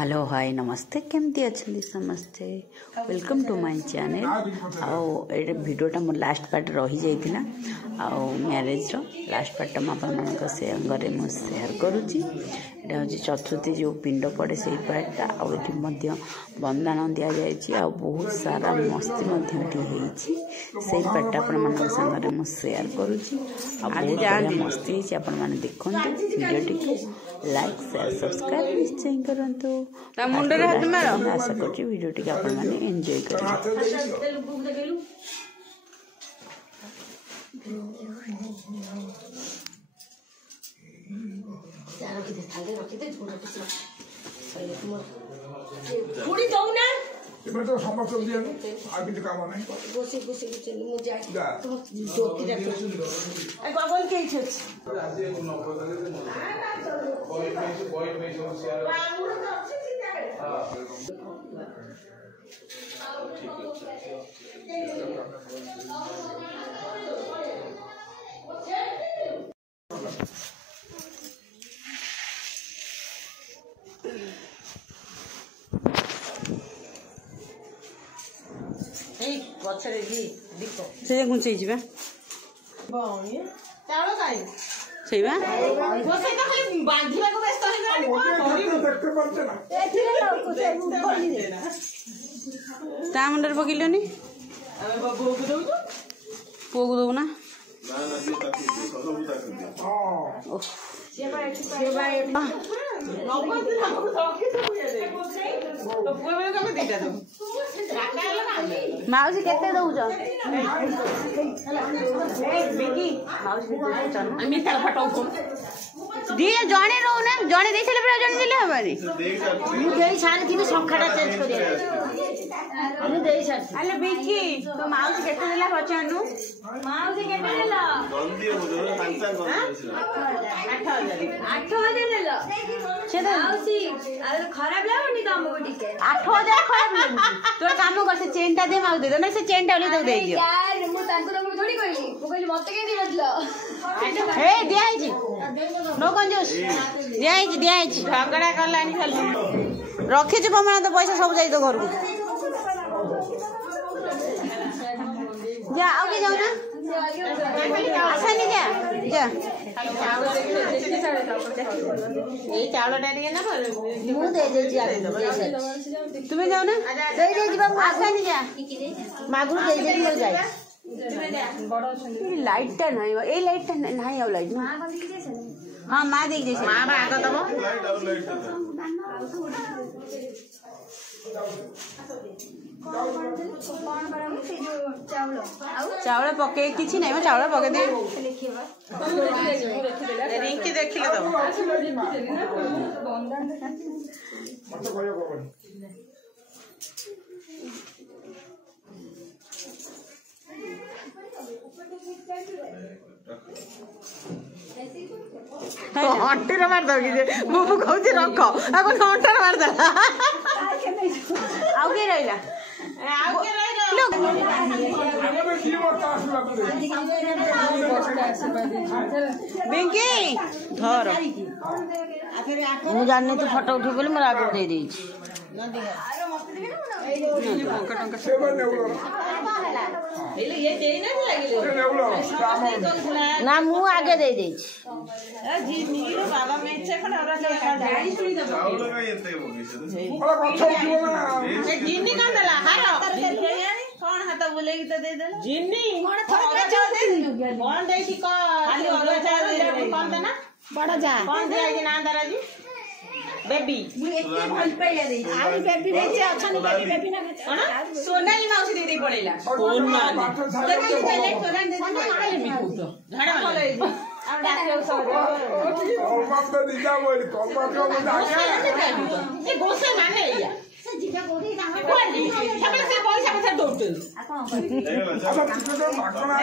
hello hi नमस्ते केमती अच्छे समस्ते वेलकम टू माय चैनल आउ वीडियोटा मोर लास्ट पार्ट रही जाइतिला मैरेज रो लास्ट पार्ट मुझे शेयर करुच्ची हूँ चतुर्थी जो पिंड पड़े से पार्टा आउ बंधन दि जाए बहुत सारा मस्ती से पार्टा आपण सागर मुझे शेयर करुच्ची बहुत मस्ती आपण मैंने देखते वीडियो लाइक शेयर सब्सक्राइब निश्चय करूँ आशा कर वीडियो टी आप एंजॉय कर तो समस्त आगे तो काम नहीं गोसे गोसे चल मुझे तो जोकी रख गगन के छ से गुंचई जिबा चालो काई सेबा गोसे तो खाली बांधिबा को व्यस्त होई गनी कोन देखते पड़ते ना एथिरे ना कुछ बोली दे ता मुंडर पकिलोनी अबे बबू को दउ पो को दउ ना ना से ताकि दे सब ताकि दे हां सेबा नौको दिन हम सौखी सब ये दे तो पुए में कम देता दो माउसी केते दउछ ए बिकी माउसी केते আমি তার ফটাও দিয়ে জনে রও না জনে দেইছিলে পুরা জনে দিলে হবানি মু দেই সারি দিবি সংখ্যাটা চেঞ্জ করি আমি দেই সারি আলে বিকি তো মাউসি কেতে দিলা পচানু মাউসি কেতে দিলা জলদি हो सांसा कर 8000 নেলো সেটা माउसी अरे खराब लागोनी तमको टिके 8000 खराब लागुची तो काम कर से चेनटा दे माउ दे ना से चेनटा ओली दे दियो यार मु तांको तमको थोड़ी कहली मु कहली मते के दिनतलो हे दिया है जी नो कंजूस दिया है झगड़ा करलानी खाली रखी छु कमना तो पैसा सब जाई तो घर को जा आगे जाओ ना आसानी जा जा ए चावल डालिए ना मु दे दे जी तुम्हें जाओ ना दे दे जी बाबू आसानी जा मागुर दे दे मर जाए लाइट टा नहीं ए लाइट टा नहीं आउ लाइट हां मां देख जैसे मां बा आगा दबो चावल पके किछि नहीं मैं चावल पके दे रिंकी देखिले दबो हंटी मार दो कि बुबू कहूँ रख आपको हंटा मार दे आउ के रहिला बिंकी धर मु जाने तू फोटो उठे बोली मोर आगे दे देई ना मु आगे दे देई कौन हाथ बोले तो दे दे जिन्नी कौन दे की खाली अगला चाय दे कौन देना बड़ा जा कौन दिया कि ना दरा जी बेबी मु एके भल पइला दे आरी बेबी रे जे अछन बेबी ना कोन सोनाली माउसी दे दे पड़ेला कोन मान देखि पहले सोना दे मारे मी तो झाड़ा वाले अब डाक्टर सब और बाप तो दिजा बोल कौन बात को जाके ये गोसे माने या से जिका कोठी ना कोनी सब से पैसा पैसा दौड़ते अच्छा तुझे तो मागणा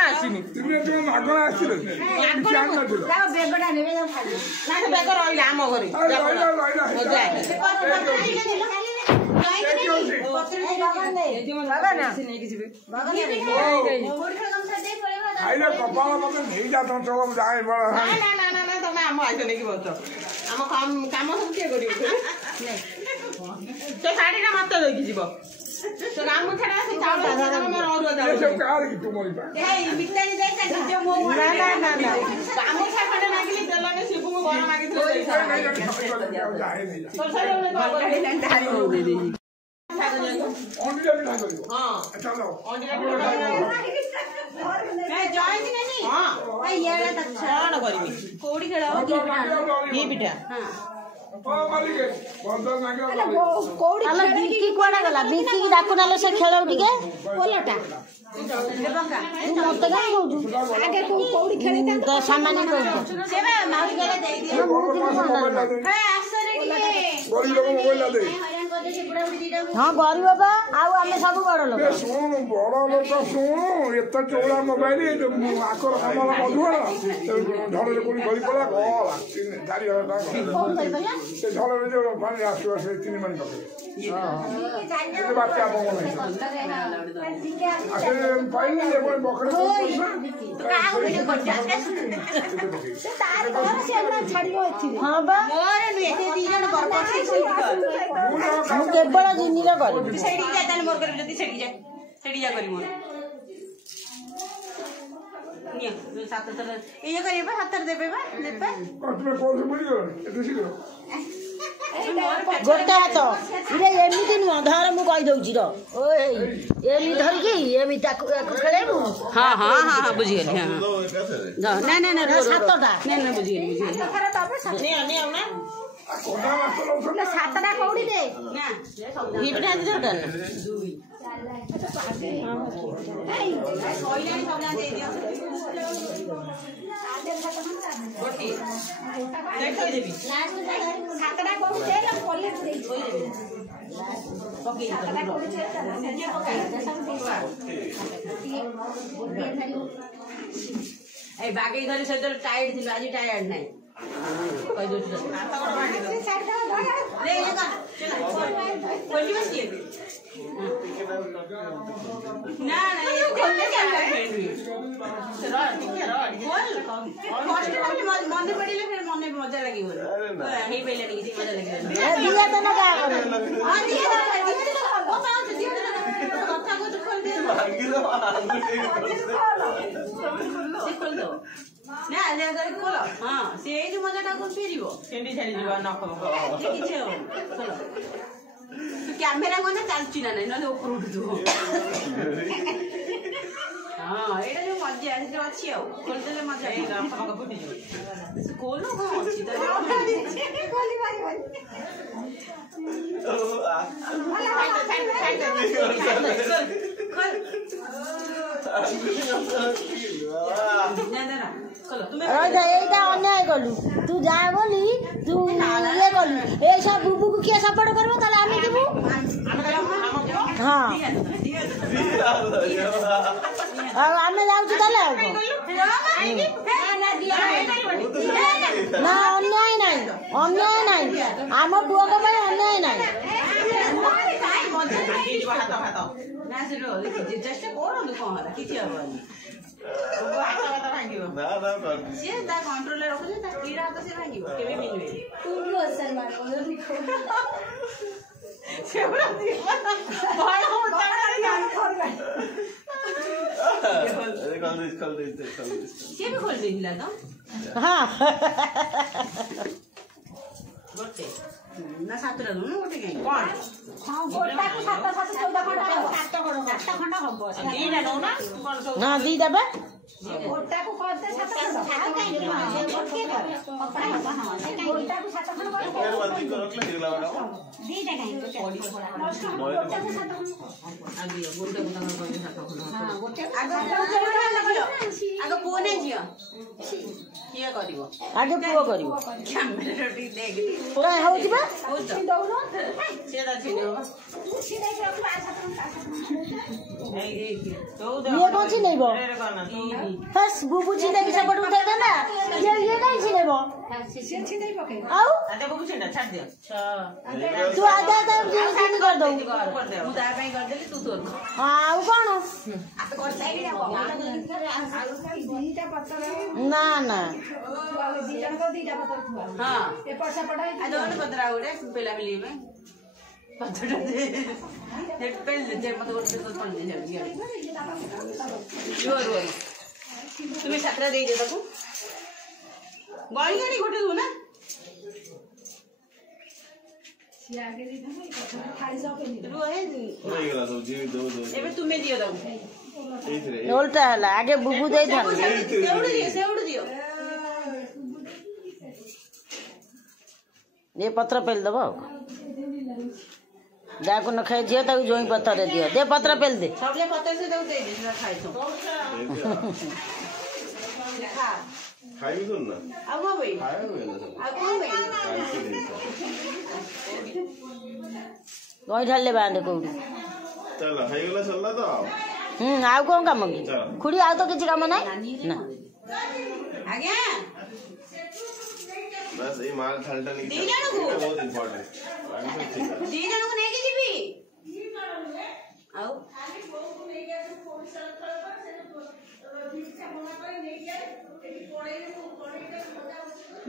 आसीनी तुमने तो मागणा आसीले ना बेगडा नेबे जा खाली ना तो बेग रहिला हम घरे रहिला खाइले कपाल मत नहीं जाता चलो जाए बड़ा ना तुम हम आइसे नहीं कि बोलतो ଆମ କାମ ସବୁ କିଏ କରିବ ସେ ଶାଢ଼ୀଟା ମତେ ଦେଇକି ଯିବ ସେ ଗାମୁଛାଟା ସେ ଚାଉଳ ମୋର ଅରୁଆ ଚାଉଳ ଗାମୁଛା ଖଣ୍ଡେ ମାଗିଲି ଦେଲନି ଶିବୁଙ୍କୁ ବର ମାଗିଥିଲେ କୋଉଠି ଖେଳ ଘି ପିଠା ବିକି କୁଆଡେ ଗଲା ବିକି ଡାକୁ ନହେଲେ ସେ ଖେଳ ଟିକେ ଓଲଟା ମତେ କାହିଁ କହୁଛୁ ସାମାନ୍ୟ କହୁଛୁ ହଁ ଗରିବ ବା ଆଉ ଆମେ ସବୁ ବଡ ଲୋକ ଶୁଣୁ ବଡ ଲୋକ ଶୁଣୁ ଏତେ ଚଉଳା ମୋବାଇଲ ଆକର କମଳ ମଧୁବଳ ଝଡ଼ରେ କୋଉଠି ଗଳି ପଡିଲା ଗଲା 4,000 ଟଙ୍କା ସେ ଝଡ଼ରେ ଯୋଉ ପାଣି ଆସିବ ସେ 3 ମାଣି ପକେଇବେ ବାତ୍ୟା ପବନ ପାଇନି ବକରେ ହଁ ବା ମୁଁ କେବଳ ଜିନିର କରିବି ସେଠି ଯା ତାହେଲେ ମୋର କରିବି ଯଦି ସେଠି ଯା କରିବି ସାତ ଥର ଇଏ କରିବେ ହାତରେ ଦେବେ ବା ନେବେ ଗୋଟେ ହାତ ଇରେ ଏମିତି ନୁହଁ ଧର ମୁଁ କହିଦଉଛି ର ଏମିତି ଧରିକି ଏମିତି ତାକୁ ଖେଳେଇବୁ ହଁ ହଁ ହଁ ହଁ ବୁଝିଗଲି ହଁ ନାଇଁ ନାଇଁ ନାଇଁ ସାତଟା ନାଇଁ ନାଇଁ ବୁଝିଗଲି ସାତଟା କୋଉଠି ଦେ ବାଗେଇ ଧରି ସେତେବେଳେ ଟାୟାର୍ଡ ଥିଲୁ ଆଜି ଟାୟାର୍ଡ ନାହିଁ ମନେ ପଡିଲେ ମନେ ମଜା ଲାଗିବ ହେଇପାରିଲାନି କିଛି ମଜା ଲାଗିବନି ହଁ ସେ ଏଇ ଯୋଉ ମଜା ଟା ଫେରିବ ସେଠି ଛାଡିଯିବ ନଖ କିଛି ହବ କ୍ୟାମେରା ମାନେ ଚାଲୁଛି ନା ନାଇଁ ନହେଲେ ଉପରୁ ଉଠୁଥିବ ହଁ ଏଇଟା ଯୋଉ ମଜା ସେଥିରେ ଅଛି ଆଉ ଖୋଲିଦେଲେ ମଜା ଫୁଟିଯିବ ଖୋଲ କଣ ଅଛି এইটা ଅନ୍ୟାୟ କଲୁ ତୁ ଯା ବୋଲି ତୁ ଇଏ କଲୁ ଏସବୁ ବୁବୁକୁ କିଏ ସପୋର୍ଟ କରିବ ତାହେଲେ ଆମେ ଯିବୁ ହଁ ଆଉ ଆମେ ଯାଉଛୁ ତାହେଲେ ଆଉ ନା ଅନ୍ୟାୟ ନାହିଁ ଆମ ପୁଅଙ୍କ ପାଇଁ ଅନ୍ୟାୟ ନାହିଁ ଚେଷ୍ଟା କରନ୍ତୁ କଣ ହେଲା କିଛି ହବନି ସିଏ ତା କଣ୍ଟ୍ରୋଲରେ ରଖୁଛି ତା ସ୍ତ୍ରୀର ହାତ ସେ ଭାଙ୍ଗିବ କେବେ ମିଳିବେ ସିଏ ବି ଖୋଲି ଦେଇଥିଲା ତ ଗୋଟେ ନା ସାତଟା ଦଉନୁ ଗୋଟେ କାହିଁ କଣ ହଁ ଦିଟା ବା ଆଗ ପୁଅ ନାଇଁ ଝିଅ କିଏ କରିବ ଆଗେ ପୁଅ କରିବ କ୍ୟାମେରା ଟିକେ ଦେଖ କାଇଁ ହଉଛି ବା ଇଏ ଇଏ କଣ ଚିହ୍ନେଇବ बस बुबू छिटे की सपोर्ट उठे देना ये कहीं छिलेबो आओ बुबू छिटा छाड़ दियो तू आधा आधा जिन कर दो मु ता पई कर देली तू तोर आओ कोन ना ना हां ए पैसा पठाई आ दोन पत्रा उडे पेला मिली में पत्रा दे नेट पेल जे मत कर तो पड़ दे जोर तुम्हें छात्रा दे दे ताको गई गाड़ी गोटे दो ना सी आगे दे खाली सब रोहे गला सब जी दो एबे तुम्हें दियो ताको उल्टा हला आगे बुबू दे था सेउड दियो ये पत्र पेल दबो जाको न खाए झियो ताको जोई पत्र दियो दे पत्र पेल दे सबले पत्र से दो दे खाइ तो खा खाइ सुन न अब म भई खाइ भेल सब अब कोन भई गोई ढाले बांधे कोडी चल खाइ गेला चलला तो आउ कोन काम की खुडी आउ तो किछि काम नै ना आज्ञा बस ये माल थालटा नहीं दी जानो को बहुत इंपॉर्टेंट दी जानो को नहीं के जीबी आओ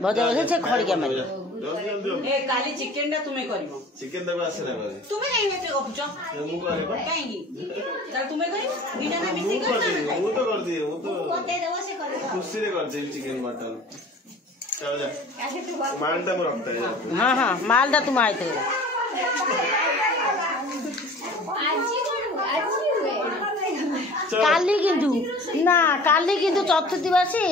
भजा से खड़ी के मारी ए काली चिकन टा तुम्हें करबो चिकन दबा आसे ना बाजी तुम्हें नहीं में गपुच मु करबो काई तार तुम्हें करी बिना ना मिसी कर मु तो कर दिए मु तो कोते देबो से कर खुशी रे कर दे चिकन मटन चल जा मालटा में रखता है हां हां मालटा तुम आइते काली किंतु ना काली किंतु चतुर्थी बासी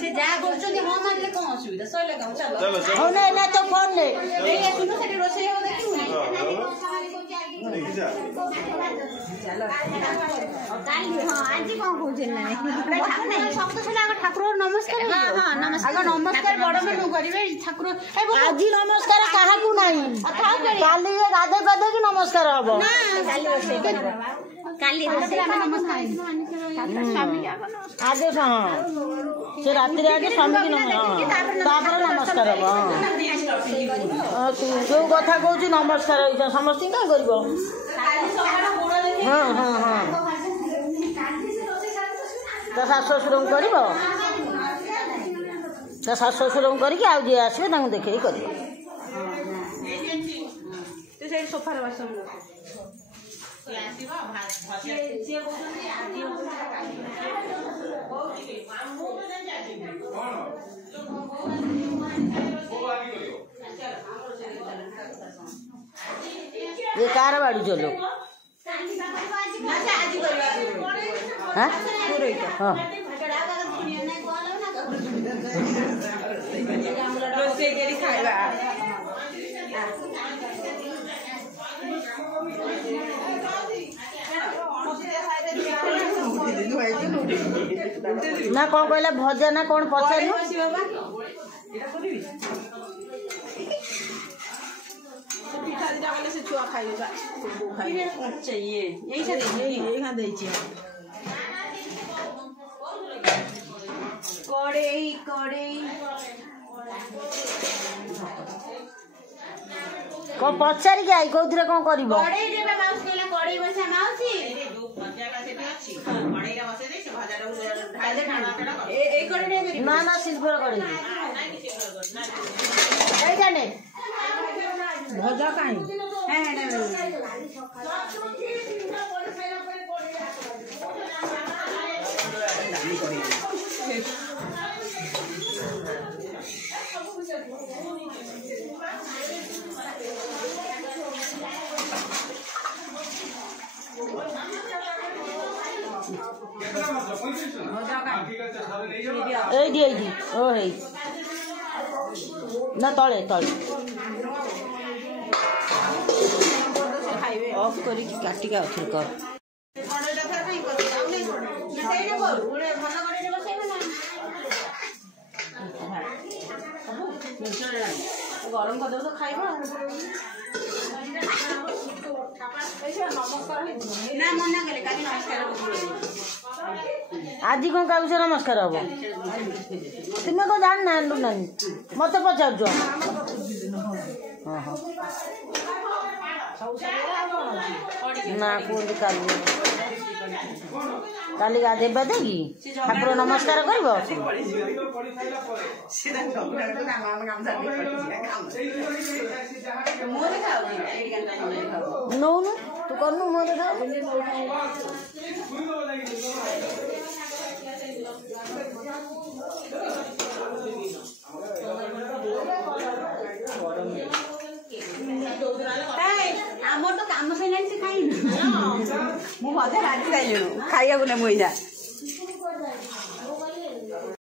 से जा करछो हम मानले कोन असुविधा सही लगाऊ चलो चलो चलो हो नै ना तो फोन ले ए सुनो सेठी रोसई हो देखू देखि जा चलो काली हां आज कोन कहउछन माने सब तो छला ठाकुर नमस्कार हां हां नमस्कार आगे नमस्कार बड़ मन करिवे ठाकुर आज नमस्कार काहा को नाही काली ये गाधे पाधे की नमस्कार हबो काली रोसई काली रोसई हम नमस्कार स्वामी के आगे आज हां से रात्रि आगे स्वामी की नमस्कार तापर नमस्कार हबो तू जो कथा कहू नमस्कार होइछ समस्त का करबो हां हां हां तो सास ससुर करबो तो सास ससुर करके आ जे आसीबे तांको देखै करबो तो से सोफा रे बस से आसीबा भजिया जे बोलनी आदि ये कार बाड़ी चलो हां हां रोसे के खाइबा ना कौन कहला भजा ना कौन पचारू पिठा दिटा वाले से छुआ खाइबा चाहिए यही से यही खान देई छी कड़े कौन पचारी के आई कोथरे कौन करबो कड़े देबे माउस केला कड़े बसा माउसी भजा का सेठी अछि कड़े रा बसे दे से भजा रा ढाल दे खाना ए कड़े दे ना ना सिल्वर करे ए जाने भजा काई हां एडी ओ हे ना तळे ऑफ करी काटी का उठर कर गरम कर दो तो खाइबा ना मना कले काली नमस्कार आज कौन का नमस्कार हम तुम्हें कौन जान ना मत पचार ना कौन काली गाधे बाधे कि ठाकुर नमस्कार कर नौनु तू करनु मो देखा आमर तो काम से खाई मु राजी खाइलु खाइया को मुझा